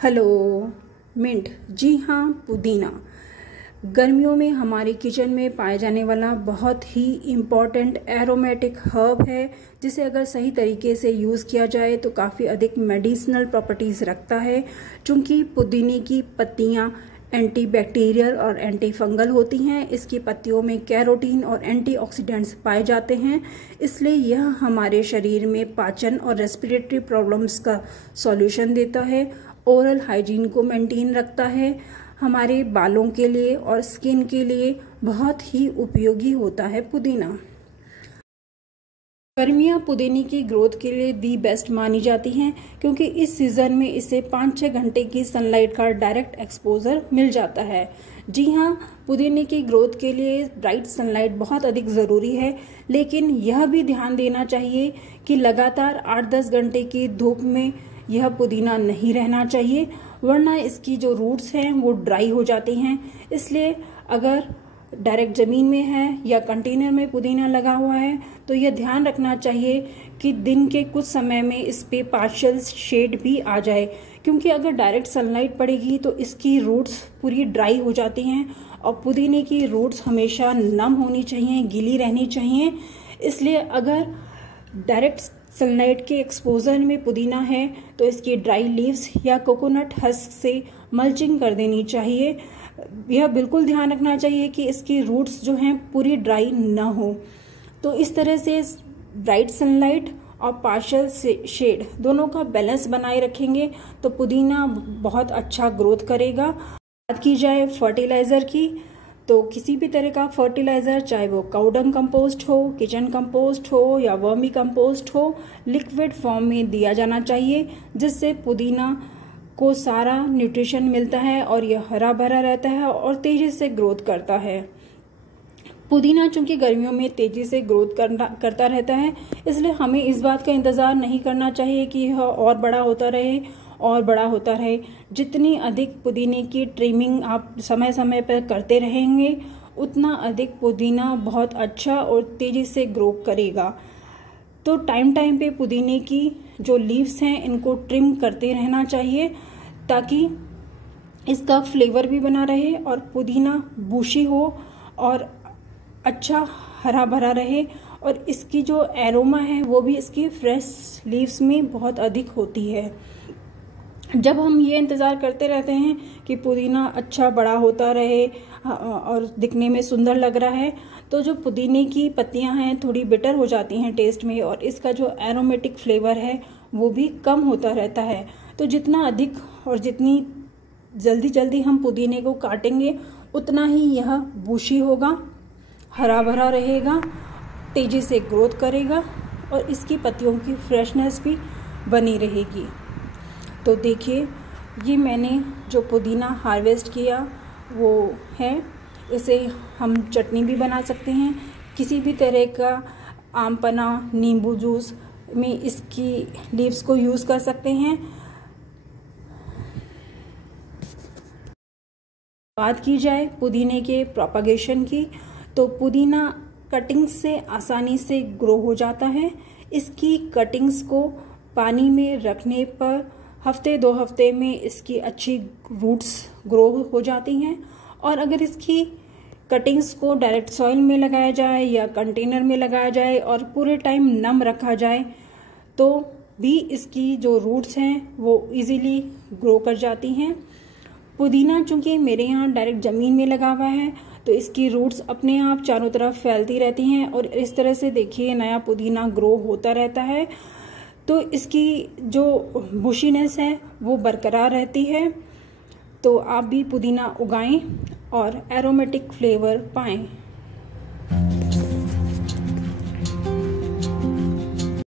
Hello. Mint, जी हाँ, पुदीना गर्मियों में हमारे किचन में पाए जाने वाला बहुत ही इम्पॉर्टेंट एरोमेटिक हर्ब है, जिसे अगर सही तरीके से यूज़ किया जाए तो काफ़ी अधिक मेडिसिनल प्रॉपर्टीज़ रखता है। चूँकि पुदीने की पत्तियाँ एंटीबैक्टीरियल और एंटी फंगल होती हैं, इसकी पत्तियों में कैरोटीन और एंटीऑक्सीडेंट्स पाए जाते हैं, इसलिए यह हमारे शरीर में पाचन और रेस्पिरेटरी प्रॉब्लम्स का सॉल्यूशन देता है, ओरल हाइजीन को मेंटेन रखता है, हमारे बालों के लिए और स्किन के लिए बहुत ही उपयोगी होता है पुदीना। गर्मियाँ पुदीने की ग्रोथ के लिए दी बेस्ट मानी जाती हैं, क्योंकि इस सीज़न में इसे 5-6 घंटे की सनलाइट का डायरेक्ट एक्सपोजर मिल जाता है। जी हाँ, पुदीने की ग्रोथ के लिए ब्राइट सनलाइट बहुत अधिक ज़रूरी है, लेकिन यह भी ध्यान देना चाहिए कि लगातार 8-10 घंटे की धूप में यह पुदीना नहीं रहना चाहिए, वरना इसकी जो रूट्स हैं वो ड्राई हो जाती हैं। इसलिए अगर डायरेक्ट ज़मीन में है या कंटेनर में पुदीना लगा हुआ है तो यह ध्यान रखना चाहिए कि दिन के कुछ समय में इस पे पार्शियल शेड भी आ जाए, क्योंकि अगर डायरेक्ट सनलाइट पड़ेगी तो इसकी रूट्स पूरी ड्राई हो जाती हैं और पुदीने की रूट्स हमेशा नम होनी चाहिए, गीली रहनी चाहिए। इसलिए अगर डायरेक्ट सनलाइट के एक्सपोजर में पुदीना है तो इसकी ड्राई लीव्स या कोकोनट हस्क से मल्चिंग कर देनी चाहिए। यह बिल्कुल ध्यान रखना चाहिए कि इसकी रूट्स जो हैं पूरी ड्राई ना हो। तो इस तरह से ब्राइट सनलाइट और पार्शियल शेड दोनों का बैलेंस बनाए रखेंगे तो पुदीना बहुत अच्छा ग्रोथ करेगा। बात की जाए फर्टिलाइज़र की, तो किसी भी तरह का फर्टिलाइज़र, चाहे वो काउडंग कंपोस्ट हो, किचन कंपोस्ट हो या वर्मी कंपोस्ट हो, लिक्विड फॉर्म में दिया जाना चाहिए, जिससे पुदीना को सारा न्यूट्रिशन मिलता है और यह हरा भरा रहता है और तेज़ी से ग्रोथ करता है। पुदीना चूंकि गर्मियों में तेज़ी से ग्रोथ करता रहता है, इसलिए हमें इस बात का इंतज़ार नहीं करना चाहिए कि यह और बड़ा होता रहे और बड़ा होता रहे। जितनी अधिक पुदीने की ट्रिमिंग आप समय समय पर करते रहेंगे, उतना अधिक पुदीना बहुत अच्छा और तेज़ी से ग्रो करेगा। तो टाइम टाइम पे पुदीने की जो लीव्स हैं इनको ट्रिम करते रहना चाहिए, ताकि इसका फ्लेवर भी बना रहे और पुदीना बूशी हो और अच्छा हरा भरा रहे, और इसकी जो एरोमा है वो भी इसकी फ्रेश लीव्स में बहुत अधिक होती है। जब हम ये इंतज़ार करते रहते हैं कि पुदीना अच्छा बड़ा होता रहे और दिखने में सुंदर लग रहा है, तो जो पुदीने की पत्तियां हैं थोड़ी बिटर हो जाती हैं टेस्ट में, और इसका जो एरोमेटिक फ्लेवर है वो भी कम होता रहता है। तो जितना अधिक और जितनी जल्दी हम पुदीने को काटेंगे, उतना ही यह बूशी होगा, हरा भरा रहेगा, तेज़ी से ग्रोथ करेगा और इसकी पत्तियों की फ्रेशनेस भी बनी रहेगी। तो देखिए, ये मैंने जो पुदीना हार्वेस्ट किया वो है, इसे हम चटनी भी बना सकते हैं, किसी भी तरह का आम पन्ना, नींबू जूस में इसकी लीव्स को यूज़ कर सकते हैं। बात की जाए पुदीने के प्रोपागेशन की, तो पुदीना कटिंग्स से आसानी से ग्रो हो जाता है। इसकी कटिंग्स को पानी में रखने पर हफ्ते 2 हफ्ते में इसकी अच्छी रूट्स ग्रो हो जाती हैं, और अगर इसकी कटिंग्स को डायरेक्ट सॉइल में लगाया जाए या कंटेनर में लगाया जाए और पूरे टाइम नम रखा जाए तो भी इसकी जो रूट्स हैं वो इजीली ग्रो कर जाती हैं। पुदीना चूंकि मेरे यहाँ डायरेक्ट ज़मीन में लगा हुआ है तो इसकी रूट्स अपने आप चारों तरफ फैलती रहती हैं और इस तरह से देखिए नया पुदीना ग्रो होता रहता है। तो इसकी जो बुशीनेस है वो बरकरार रहती है। तो आप भी पुदीना उगाएं और एरोमेटिक फ्लेवर पाएं।